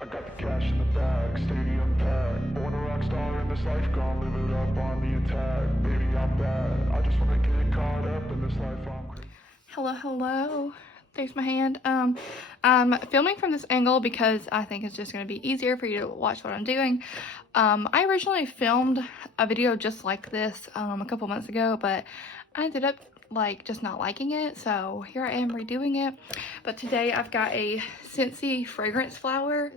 I got the cash in the bag, stadium packed. Born a rock star in this life, gonna live it up on the attack. Baby, I'm bad. I just wanna get caught up in this life. I'm crazy. Hello. There's my hand. I'm filming from this angle because I think it's just going to be easier for you to watch what I'm doing. I originally filmed a video just like this a couple months ago, but I ended up just not liking it, so here I am redoing it. But today I've got a Scentsy fragrance flower.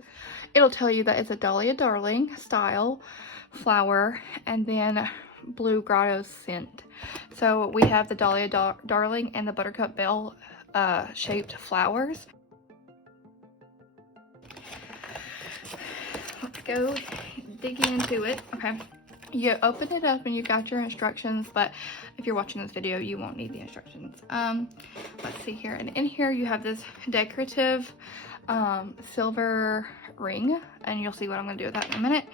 It'll tell you that it's a Dahlia Darling style flower, and then Blue Grotto scent. So we have the Dahlia Darling and the Buttercup Bell shaped flowers. Let's go digging into it. Okay, you open it up and you got your instructions, but if you're watching this video you won't need the instructions. Let's see here, and in here you have this decorative silver ring, and you'll see what I'm going to do with that in a minute.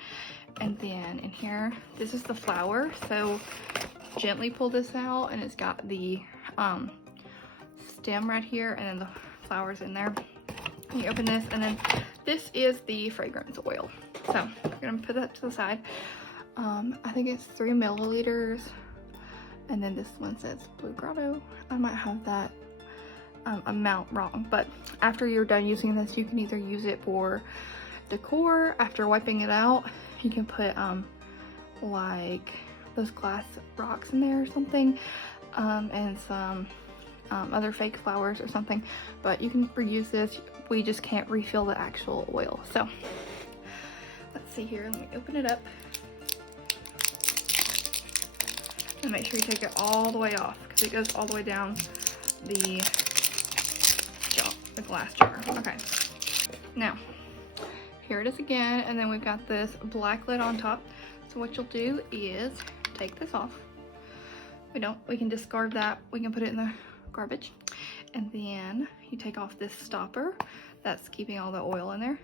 And then in here, this is the flower, so gently pull this out, and it's got the stem right here and then the flowers in there. You open this, and then this is the fragrance oil. So we're gonna put that to the side. I think it's 3 milliliters, and then this one says Blue Grotto. I might have that amount wrong, but after you're done using this, you can either use it for decor. After wiping it out, you can put like those glass rocks in there or something, and some other fake flowers or something, but you can reuse this. We just can't refill the actual oil. So let's see here, let me open it up and make sure you take it all the way off, because it goes all the way down the glass jar. Okay, now here it is again, and then we've got this black lid on top. So what you'll do is take this off. We can discard that. We can put it in the garbage. And then you take off this stopper that's keeping all the oil in there.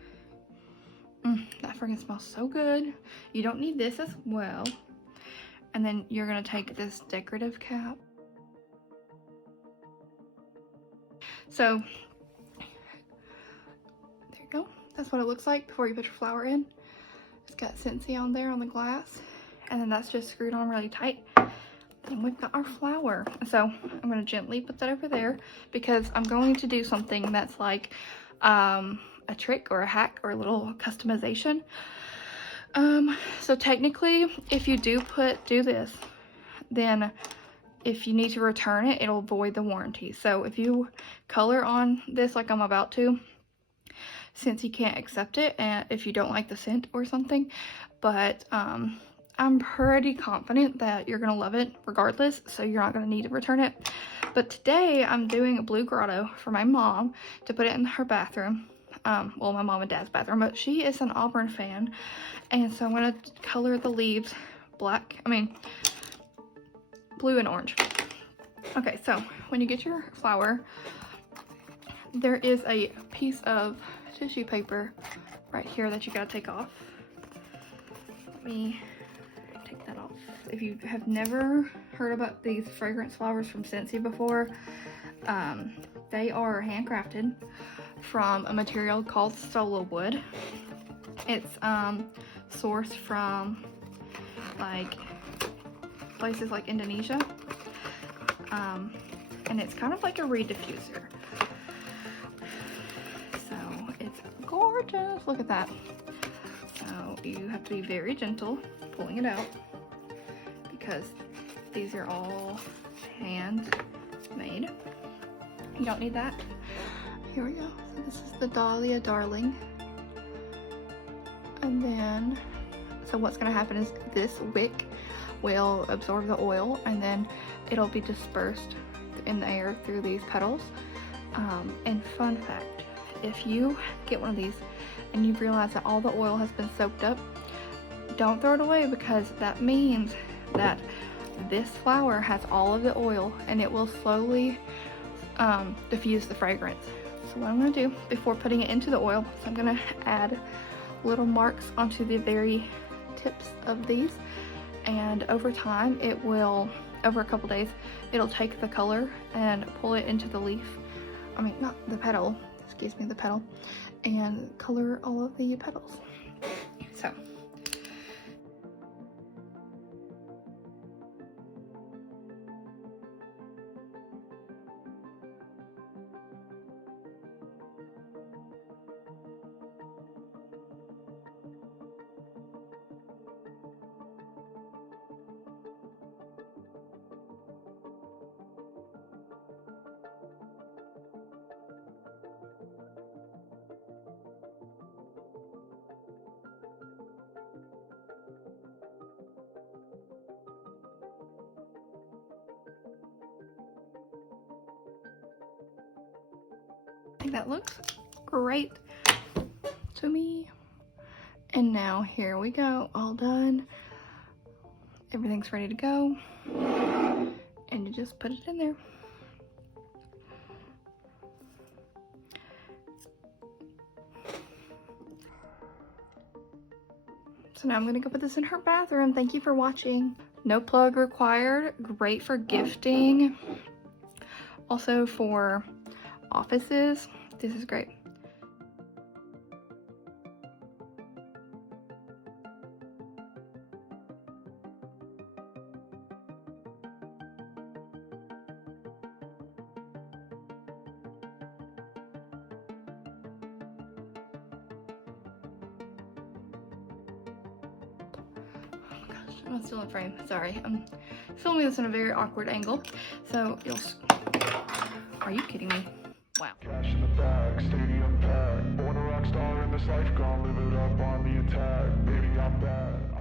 That freaking smells so good. You don't need this as well. And then you're gonna take this decorative cap. So there you go. That's what it looks like before you put your flower in. It's got Scentsy on there on the glass, and then that's just screwed on really tight. And we've got our flower. So I'm going to gently put that over there, because I'm going to do something that's like a trick or a hack or a little customization. So technically, if you do this, then if you need to return it, it'll void the warranty. So if you color on this like I'm about to, since you can't accept it, and if you don't like the scent or something, but I'm pretty confident that you're gonna love it regardless, so you're not gonna need to return it. But today I'm doing a Blue Grotto for my mom to put it in her bathroom. Well, my mom and dad's bathroom, but she is an Auburn fan, and so I'm gonna color the leaves blue and orange. Okay, so when you get your flower, there is a piece of tissue paper right here that you gotta take off. Let me take that off. If you have never heard about these fragrance flowers from Scentsy before, they are handcrafted from a material called solo wood. It's sourced from like places like Indonesia, and it's kind of like a reed diffuser. Gorgeous, look at that. So you have to be very gentle pulling it out, because these are all handmade. You don't need that. Here we go. So this is the Dahlia Darling, and then so what's going to happen is this wick will absorb the oil, and then it'll be dispersed in the air through these petals. And fun fact, if you get one of these and you realize that all the oil has been soaked up, don't throw it away, because that means that this flower has all of the oil, and it will slowly diffuse the fragrance. So what I'm going to do before putting it into the oil, so I'm going to add little marks onto the very tips of these, and over time it will, over a couple days, it'll take the color and pull it into the leaf. Not the petal, excuse me, the petal, and color all of the petals. So. I think that looks great to me. And now here we go, all done. Everything's ready to go. And you just put it in there. So now I'm gonna go put this in her bathroom. Thank you for watching. No plug required. Great for gifting. Also for offices. This is great. I'm still in frame, sorry. I'm filming this in a very awkward angle. So you'll, are you kidding me? Wow. Cash in the bag, stadium packed. Born a rock star in this life, gone live it up on the attack. Baby, I'm back.